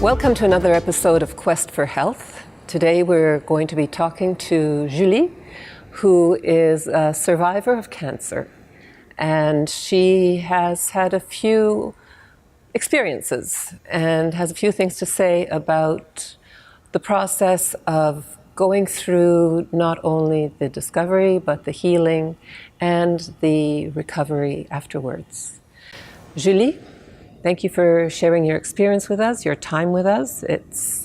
Welcome to another episode of Quest for Health. Today we're going to be talking to Julie, who is a survivor of cancer. And she has had a few experiences and has a few things to say about the process of going through not only the discovery, but the healing and the recovery afterwards. Julie, thank you for sharing your experience with us, your time with us.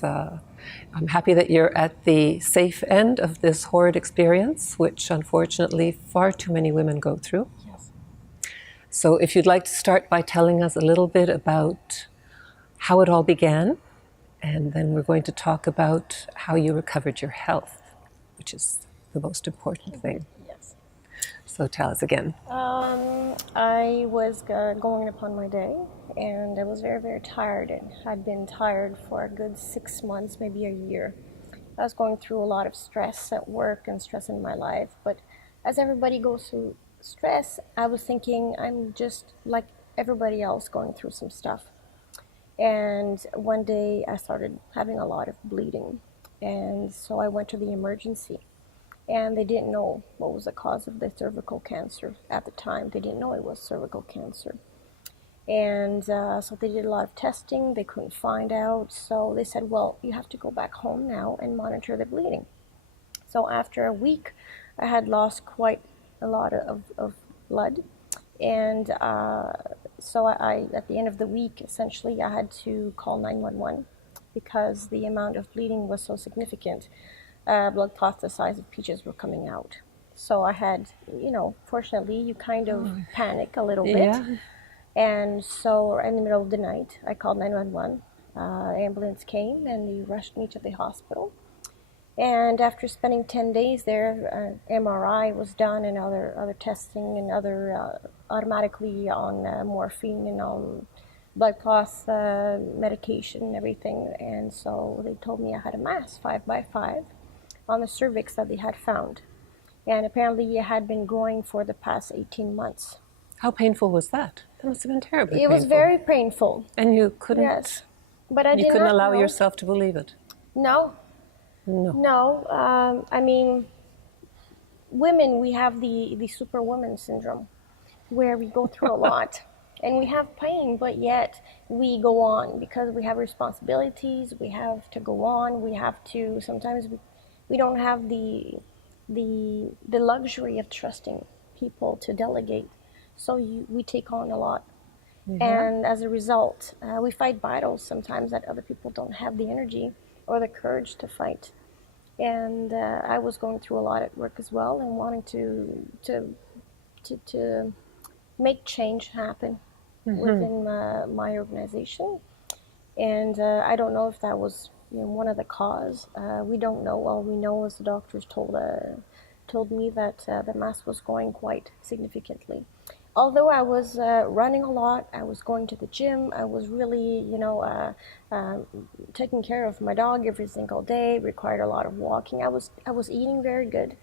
I'm happy that you're at the safe end of this horrid experience, which unfortunately far too many women go through. Yes. So if you'd like to start by telling us a little bit about how it all began, and then we're going to talk about how you recovered your health, which is the most important thing. Yes. So tell us again. I was going upon my day, and I was very, very tired, and had been tired for a good 6 months, maybe a year. I was going through a lot of stress at work and stress in my life, but as everybody goes through stress, I was thinking I'm just like everybody else going through some stuff. And one day I started having a lot of bleeding, and so I went to the emergency. And they didn't know what was the cause of the cervical cancer at the time. They didn't know it was cervical cancer. And so they did a lot of testing. They couldn't find out. So they said, well, you have to go back home now and monitor the bleeding. So after a week, I had lost quite a lot of blood. And so I, at the end of the week, essentially, I had to call 911 because the amount of bleeding was so significant. Blood clots the size of peaches were coming out. So I had, fortunately, you kind of panic a little bit. And so in the middle of the night, I called 911. Ambulance came and they rushed me to the hospital. And after spending 10 days there, MRI was done and other testing and other automatically on morphine and on blood clots medication and everything. And so they told me I had a mass 5x5 on the cervix that they had found. And apparently it had been growing for the past 18 months. How painful was that? That must have been terribly painful. It was very painful. And you couldn't? Yes. But I you couldn't allow yourself to believe it? No. I mean, women, we have the superwoman syndrome where we go through a lot. And we have pain, but yet we go on because we have responsibilities. We have to go on. We have to, sometimes we don't have the luxury of trusting people to delegate, so we take on a lot. And as a result, we fight battles sometimes that other people don't have the energy or the courage to fight. And I was going through a lot at work as well, and wanting to make change happen within my organization. And I don't know if that was one of the cause. We don't know. All we know is the doctors told me that the mass was growing quite significantly. Although I was running a lot, I was going to the gym, I was really, taking care of my dog every single day, required a lot of walking. I was eating very good,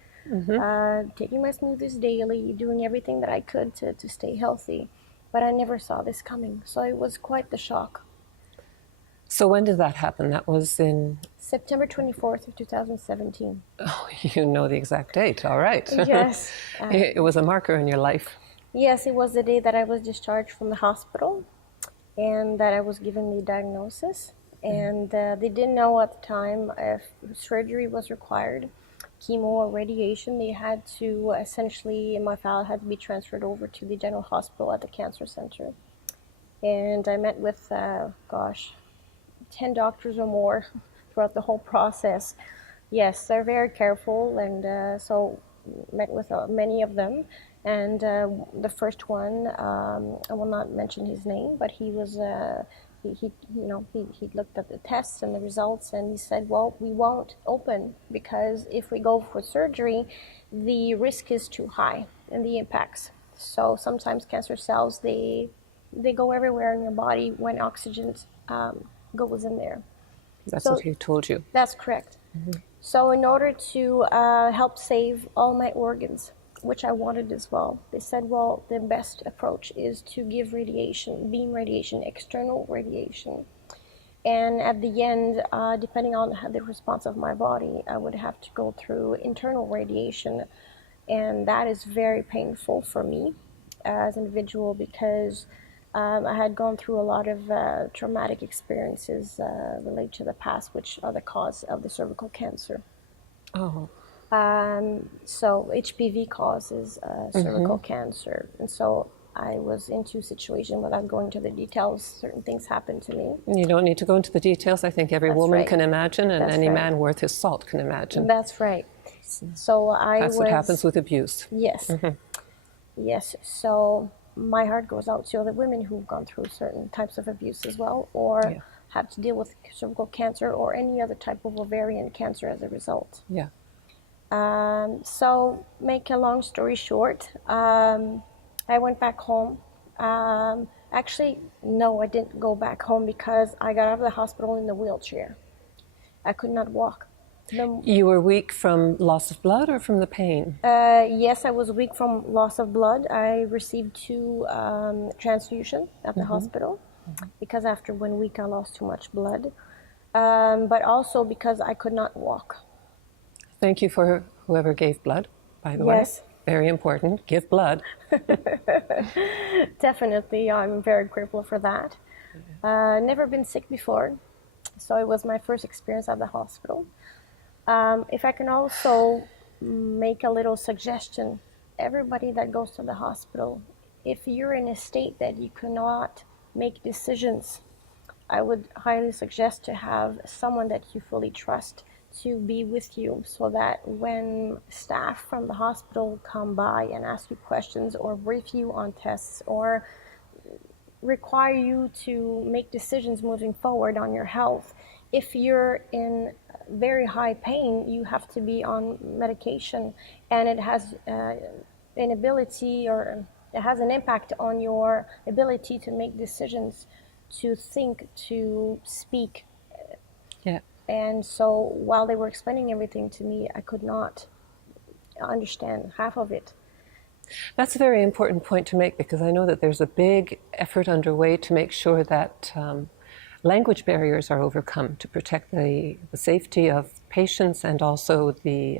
taking my smoothies daily, doing everything that I could to stay healthy. But I never saw this coming, so it was quite the shock. So when did that happen? That was in September 24th of 2017. Oh, you know the exact date. All right. Yes. It was a marker in your life. Yes, it was the day that I was discharged from the hospital and that I was given the diagnosis. And they didn't know at the time if surgery was required, chemo or radiation. They had to essentially, my file had to be transferred over to the general hospital at the cancer center. And I met with, 10 doctors or more throughout the whole process. Yes, they're very careful, and so met with many of them. And the first one, I will not mention his name, but he was he looked at the tests and the results, and he said, well, we won't open because if we go for surgery, the risk is too high and the impacts. So sometimes cancer cells, they go everywhere in your body when oxygen goes in there. That's what he told you. That's correct. So in order to help save all my organs, which I wanted as well, they said, well, the best approach is to give radiation, beam radiation, external radiation. And at the end, depending on the response of my body, I would have to go through internal radiation. And that is very painful for me as an individual because I had gone through a lot of traumatic experiences related to the past, which are the cause of the cervical cancer. Oh, So HPV causes cervical cancer. And so I was into a situation without going to the details. Certain things happened to me. you don't need to go into the details. I think every That's woman right. can imagine, and That's any right. man worth his salt can imagine. That's right. So I That's was. what happens with abuse. Yes. Yes. So my heart goes out to other women who've gone through certain types of abuse as well, or Yeah. have to deal with cervical cancer or any other type of ovarian cancer as a result. Yeah. So, make a long story short, I went back home. Actually, no, I didn't go back home because I got out of the hospital in the wheelchair. I could not walk. You were weak from loss of blood or from the pain? Yes, I was weak from loss of blood. I received 2 transfusions at the hospital because after 1 week I lost too much blood, but also because I could not walk. Thank you for whoever gave blood, by the Yes. way. Very important. Give blood. Definitely, I'm very grateful for that. Never been sick before, so it was my first experience at the hospital. If I can also make a little suggestion, everybody that goes to the hospital, if you're in a state that you cannot make decisions, I would highly suggest to have someone that you fully trust to be with you so that when staff from the hospital come by and ask you questions or brief you on tests or require you to make decisions moving forward on your health, if you're in very high pain, you have to be on medication, and it has an ability or it has an impact on your ability to make decisions, to think, to speak. Yeah. And so while they were explaining everything to me, I could not understand half of it. That's a very important point to make because I know that there's a big effort underway to make sure that language barriers are overcome to protect the safety of patients and also the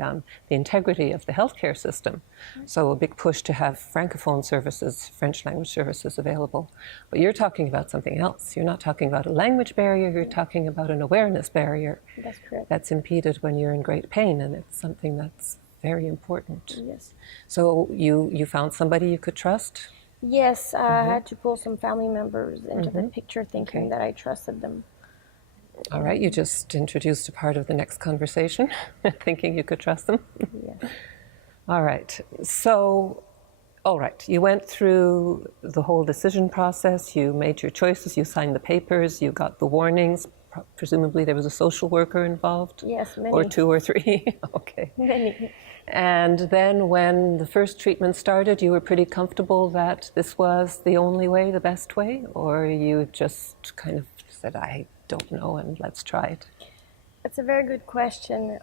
integrity of the healthcare system. So a big push to have Francophone services, French language services available. But you're talking about something else. You're not talking about a language barrier, you're talking about an awareness barrier That's correct. that's impeded when you're in great pain, and it's something that's very important. Yes. So you found somebody you could trust? Yes, I had to pull some family members into the picture, thinking Okay. that I trusted them. All right, you just introduced a part of the next conversation, thinking you could trust them. Yes. All right, so, all right, you went through the whole decision process, you made your choices, you signed the papers, you got the warnings. Presumably there was a social worker involved? Yes, many. Or 2 or 3? Okay. Many. And then when the first treatment started, you were pretty comfortable that this was the only way, the best way? Or you just kind of said, I don't know, and let's try it? That's a very good question.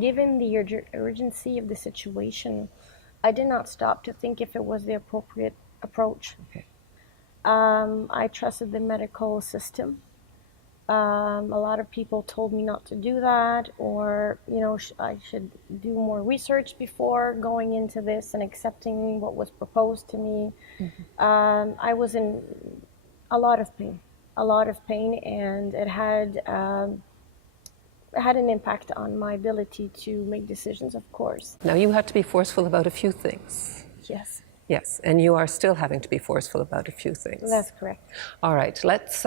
Given the urgency of the situation, I did not stop to think if it was the appropriate approach. Okay. I trusted the medical system. A lot of people told me not to do that, or I should do more research before going into this and accepting what was proposed to me. I was in a lot of pain, and it had an impact on my ability to make decisions, of course. Now you had to be forceful about a few things. Yes, Yes, and you are still having to be forceful about a few things. that's correct. All right, let's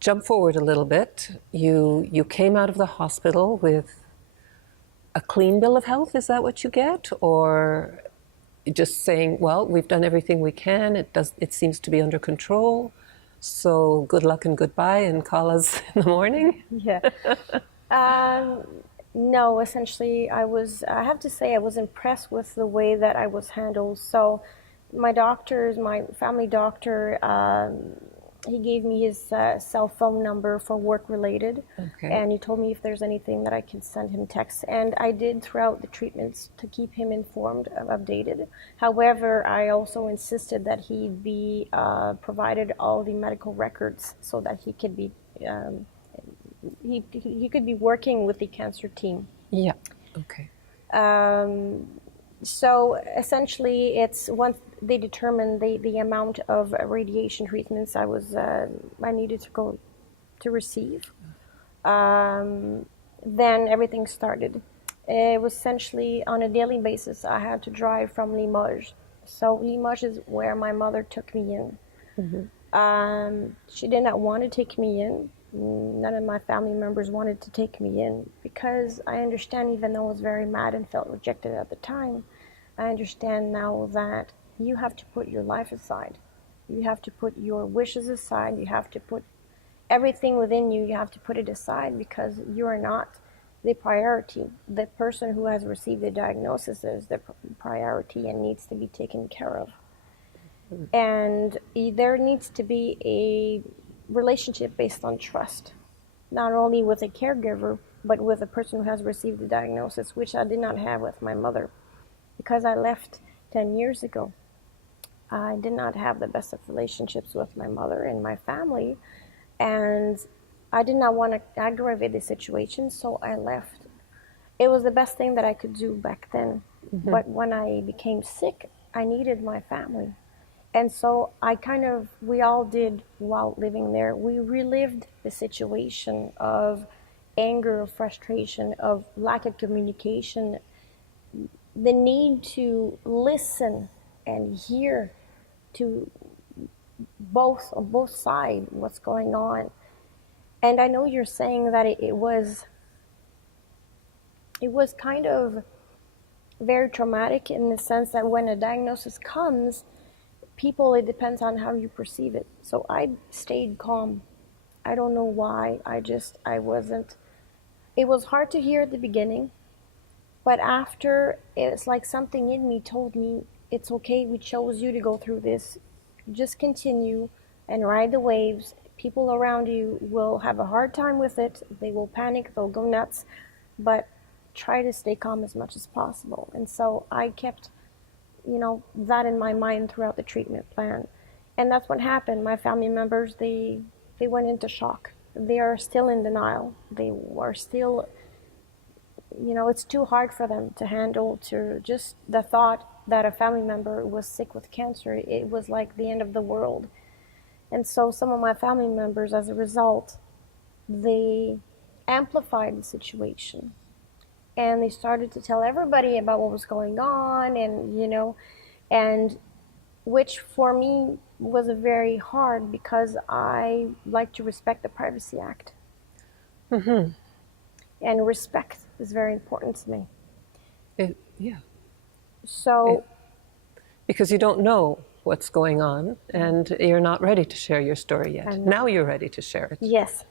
jump forward a little bit. You came out of the hospital with a clean bill of health. Is that what you get, or just saying, well, we've done everything we can. It seems to be under control. So good luck and goodbye, and call us in the morning. Yeah. No, essentially, I have to say, I was impressed with the way that I was handled. So my family doctor, He gave me his cell phone number for work related, Okay. and he told me if there's anything that I can send him texts. And I did throughout the treatments to keep him informed, updated. However, I also insisted that he be provided all the medical records so that he could be he could be working with the cancer team. Yeah. Okay. So essentially, it's once they determined the amount of radiation treatments I needed to go to receive, then everything started. It was essentially on a daily basis. I had to drive from Limoges. So Limoges is where my mother took me in. She did not want to take me in. None of my family members wanted to take me in because I understand, even though I was very mad and felt rejected at the time, I understand now that you have to put your life aside. You have to put your wishes aside. You have to put everything within you, you have to put it aside because you are not the priority. The person who has received the diagnosis is the priority and needs to be taken care of. And there needs to be a relationship based on trust, not only with a caregiver, but with a person who has received the diagnosis, which I did not have with my mother. Because I left 10 years ago, I did not have the best of relationships with my mother and my family, and I did not want to aggravate the situation, so I left. It was the best thing that I could do back then. But when I became sick, I needed my family. And so we all did while living there. We relived the situation of anger, of frustration, of lack of communication, the need to listen and hear to on both sides what's going on. And I know you're saying that it was kind of very traumatic in the sense that when a diagnosis comes, it depends on how you perceive it. So I stayed calm. I don't know why. I wasn't. It was hard to hear at the beginning, but after, it's like something in me told me, it's okay, we chose you to go through this. Just continue and ride the waves. People around you will have a hard time with it. They will panic, they'll go nuts, but try to stay calm as much as possible. And so I kept, that in my mind throughout the treatment plan. And that's what happened. My family members, they went into shock. They are still in denial. They were still, it's too hard for them to handle, to just the thought that a family member was sick with cancer. It was like the end of the world. And so some of my family members, as a result, they amplified the situation. And they started to tell everybody about what was going on, and which for me was very hard because I like to respect the Privacy Act. And respect is very important to me. Yeah. So, because you don't know what's going on and you're not ready to share your story yet. Now you're ready to share it. yes,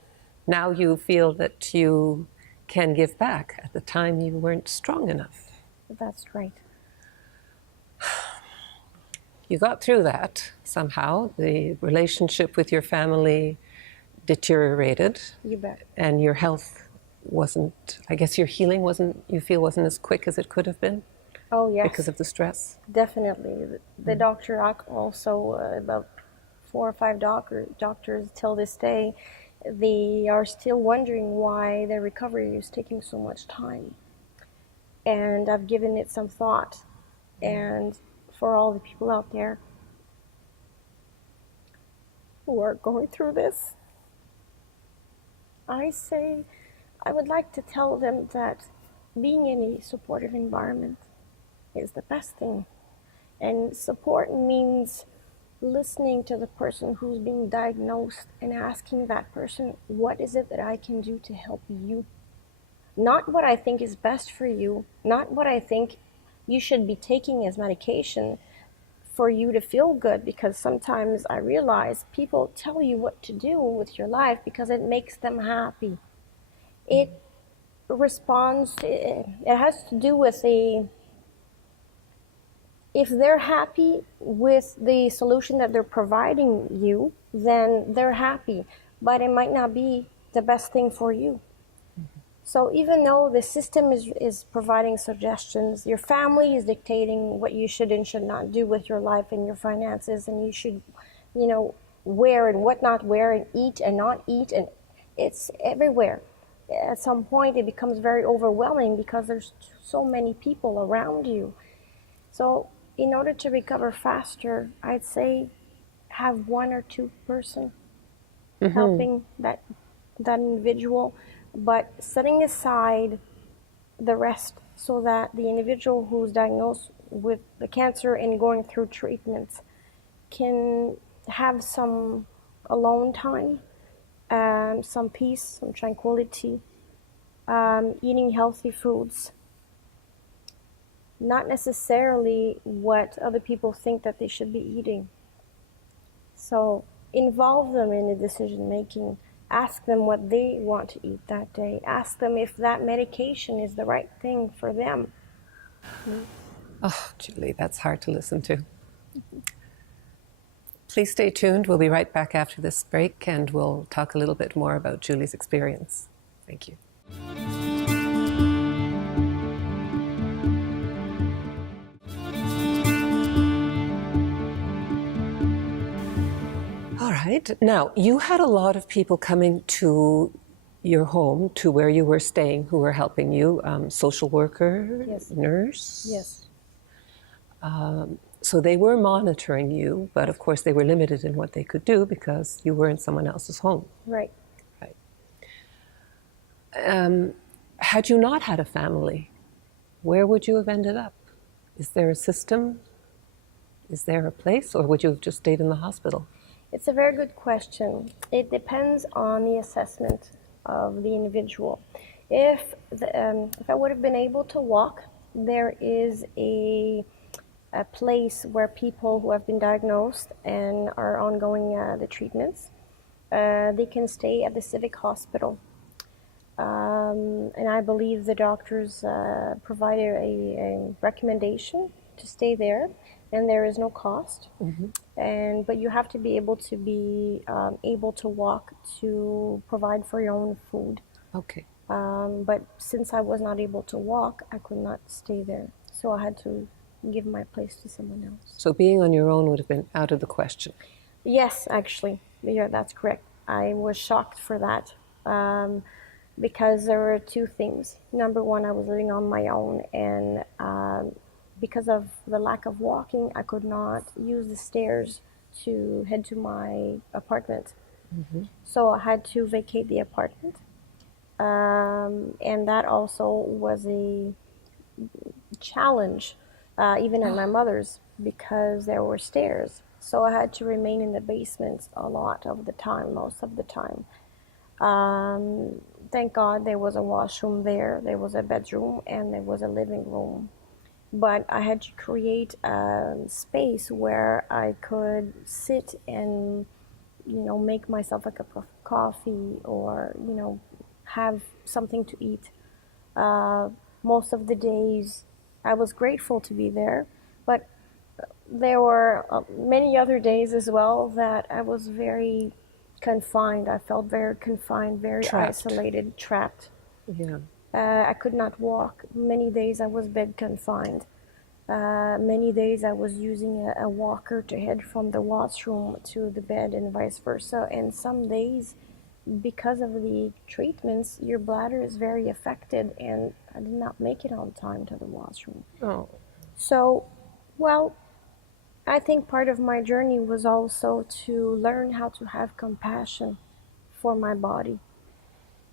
Now you feel that you can give back. At the time you weren't strong enough. that's right. You got through that somehow. The relationship with your family deteriorated. You bet. And your health wasn't, I guess your healing wasn't as quick as it could have been. Oh, yes. Because of the stress. Definitely. The doctor also, about 4 or 5 doctors till this day, they are still wondering why their recovery is taking so much time. And I've given it some thought. And for all the people out there who are going through this, I would like to tell them that being in a supportive environment is the best thing. And support means listening to the person who's being diagnosed and asking that person, what is it that I can do to help you? Not what I think is best for you, not what I think you should be taking as medication for you to feel good, because sometimes I realize people tell you what to do with your life because it makes them happy. It has to do with If they're happy with the solution that they're providing you, then they're happy, but it might not be the best thing for you. So even though the system is providing suggestions, your family is dictating what you should and should not do with your life and your finances, and you should, wear and what not wear, and eat and not eat, and it's everywhere. At some point, it becomes very overwhelming because there's so many people around you. So in order to recover faster, I'd say have one or two person helping that individual, but setting aside the rest so that the individual who's diagnosed with the cancer and going through treatments can have some alone time, some peace, some tranquility, eating healthy foods, not necessarily what other people think that they should be eating. So involve them in the decision making. Ask them what they want to eat that day. Ask them if that medication is the right thing for them. Oh, Julie, that's hard to listen to. Please stay tuned. We'll be right back after this break, and we'll talk a little bit more about Julie's experience. Thank you. All right. Now, you had a lot of people coming to your home, to where you were staying, who were helping you, social worker, Yes. nurse. Yes. So they were monitoring you, but of course they were limited in what they could do because you were in someone else's home. Right. Right. Had you not had a family, where would you have ended up? Is there a system? Is there a place? Or would you have just stayed in the hospital? It's a very good question. It depends on the assessment of the individual. If I would have been able to walk, there is a place where people who have been diagnosed and are ongoing the treatments, they can stay at the civic hospital. And I believe the doctors provided a recommendation to stay there, and there is no cost. But you have to be able to walk to provide for your own food. Okay. But since I was not able to walk, I could not stay there, so I had to give my place to someone else. So being on your own would have been out of the question. Yes, actually, yeah, that's correct. I was shocked for that. Because there were two things. Number one, I was living on my own, and because of the lack of walking, I could not use the stairs to head to my apartment. So I had to vacate the apartment. And that also was a challenge, even at my mother's, because there were stairs. So I had to remain in the basement a lot of the time, most of the time. Thank God there was a washroom there was a bedroom, and there was a living room. But I had to create a space where I could sit and, make myself a cup of coffee, or, have something to eat. Most of the days I was grateful to be there, but there were many other days as well that I was very confined. I felt very confined, very isolated, trapped. Yeah. I could not walk. Many days I was bed confined. Many days I was using a walker to head from the washroom to the bed and vice versa. And some days, because of the treatments, your bladder is very affected, and I did not make it on time to the washroom. Oh. So, well, I think part of my journey was also to learn how to have compassion for my body,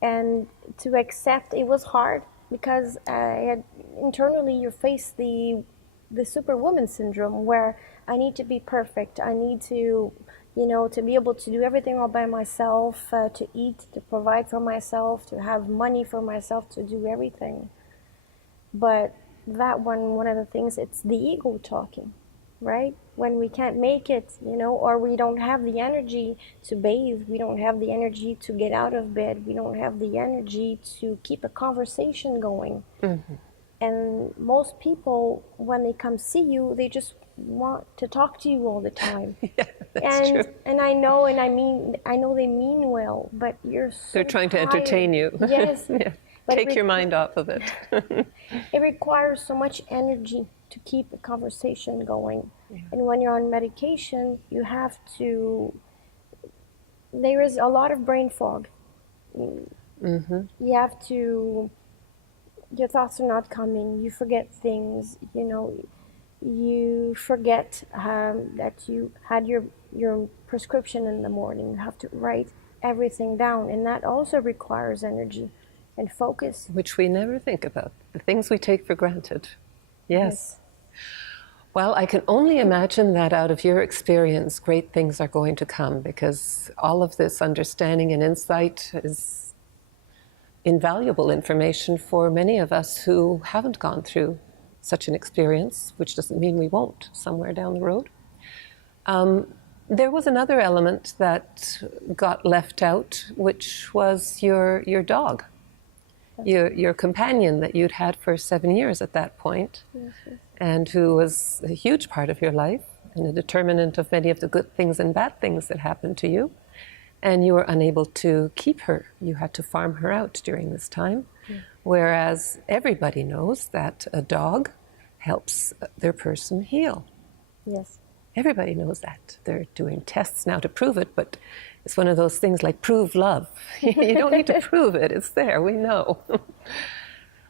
and to accept. It was hard because internally you face the superwoman syndrome, where I need to be perfect. I need to, to be able to do everything all by myself, to eat, to provide for myself, to have money for myself, to do everything. But that one of the things, it's the ego talking, right? When we can't make it, or we don't have the energy to bathe, we don't have the energy to get out of bed, we don't have the energy to keep a conversation going. And most people, when they come see you, they just want to talk to you all the time. Yeah, that's true. And I know, and I know they mean well, but you're so They're trying to tired. entertain you. Yes. Yeah. But Take your mind off of it. it requires so much energy to keep a conversation going. And when you're on medication, you have to, there is a lot of brain fog. You have to, your thoughts are not coming, you forget things, you know, you forget that you had your prescription in the morning. You have to write everything down, and that also requires energy and focus. Which we never think about. The things we take for granted. Yes. Well, I can only imagine that out of your experience, great things are going to come, because all of this understanding and insight is invaluable information for many of us who haven't gone through such an experience, which doesn't mean we won't somewhere down the road. There was another element that got left out, which was your dog, your companion that you'd had for 7 years at that point, and who was a huge part of your life and a determinant of many of the good things and bad things that happened to you. And you were unable to keep her. You had to farm her out during this time. Whereas everybody knows that a dog helps their person heal. Yes. Everybody knows that. They're doing tests now to prove it, but it's one of those things like prove love. You don't need to prove it, it's there, we know.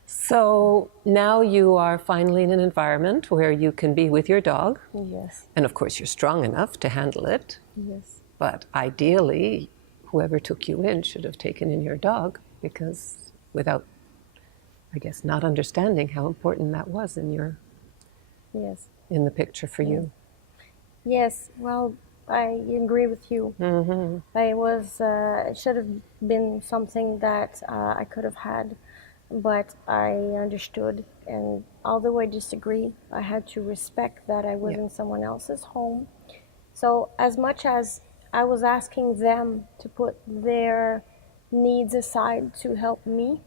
So now you are finally in an environment where you can be with your dog. Yes. And of course, you're strong enough to handle it. Yes. But ideally, whoever took you in should have taken in your dog, because without, I guess, not understanding how important that was in Yes. in the picture for you. Yes. Well, I agree with you. It should have been something that I could have had, but I understood. And although I disagree, I had to respect that I was in someone else's home. So as much as I was asking them to put their needs aside to help me,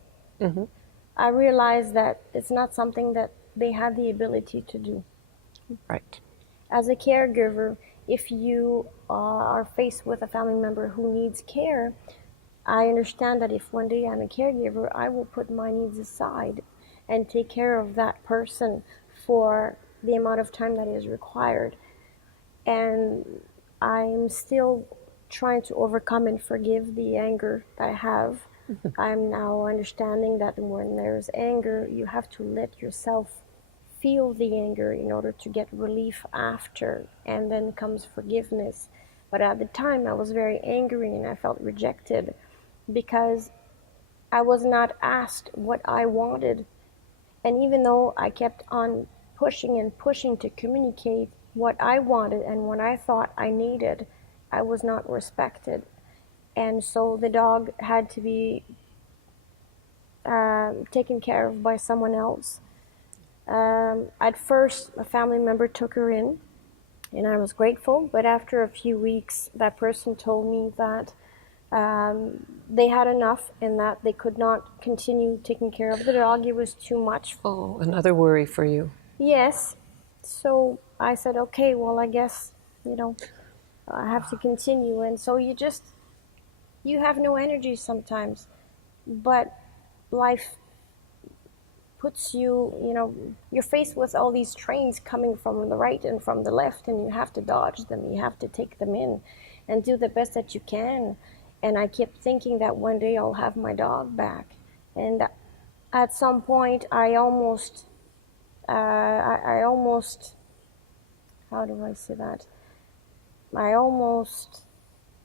I realized that it's not something that they had the ability to do. Right. As a caregiver, if you are faced with a family member who needs care, I understand that if one day I'm a caregiver, I will put my needs aside and take care of that person for the amount of time that is required. And I'm still trying to overcome and forgive the anger that I have. I'm now understanding that when there's anger, you have to let yourself feel the anger in order to get relief after, and then comes forgiveness. But at the time, I was very angry and I felt rejected because I was not asked what I wanted. And even though I kept on pushing and pushing to communicate what I wanted and what I thought I needed, I was not respected. And so the dog had to be taken care of by someone else. At first, a family member took her in, and I was grateful. But after a few weeks, that person told me that they had enough and that they could not continue taking care of the dog. It was too much. Oh, another worry for you. Yes. So I said, okay, well, I guess, I have to continue. And so you have no energy sometimes. But life puts you're faced with all these trains coming from the right and from the left, and you have to dodge them. You have to take them in and do the best that you can. And I kept thinking that one day I'll have my dog back. And at some point, I almost, how do I say that? I almost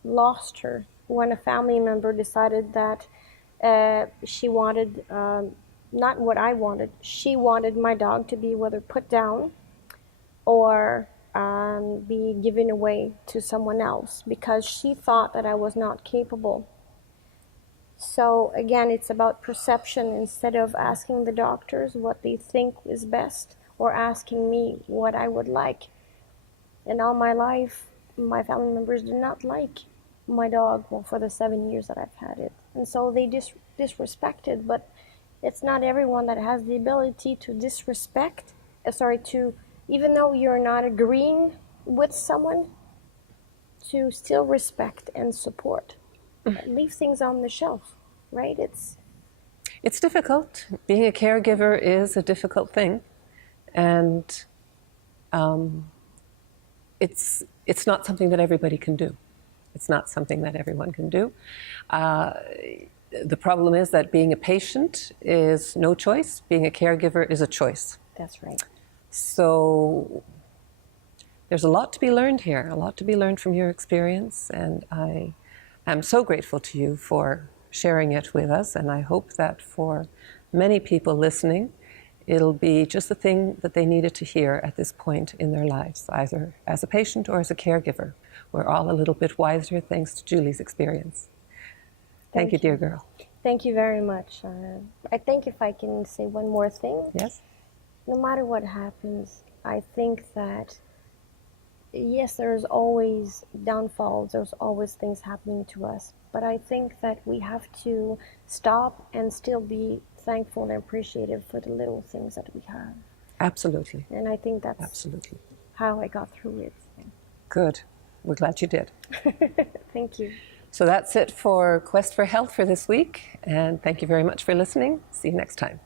lost her when a family member decided that she wanted, not what I wanted, she wanted my dog to be whether put down or be given away to someone else because she thought that I was not capable. So again, it's about perception. Instead of asking the doctors what they think is best or asking me what I would like. And all my life, my family members did not like my dog, well, for the 7 years that I've had it. And so they disrespected, but It's not everyone that has the ability to even though you're not agreeing with someone, to still respect and support. Leave things on the shelf, right? It's difficult. Being a caregiver is a difficult thing, and it's not something that everybody can do. It's not something that everyone can do. The problem is that being a patient is no choice. Being a caregiver is a choice. That's right. So there's a lot to be learned here, a lot to be learned from your experience, and I am so grateful to you for sharing it with us, and I hope that for many people listening, it'll be just the thing that they needed to hear at this point in their lives, either as a patient or as a caregiver. We're all a little bit wiser thanks to Julie's experience. Thank you, dear girl. Thank you very much. I think if I can say one more thing. Yes? No matter what happens, I think that, yes, there's always downfalls, there's always things happening to us, but I think that we have to stop and still be thankful and appreciative for the little things that we have. Absolutely. And I think that's Absolutely. how I got through it. Good. We're glad you did. Thank you. So that's it for Quest for Health for this week, and thank you very much for listening. See you next time.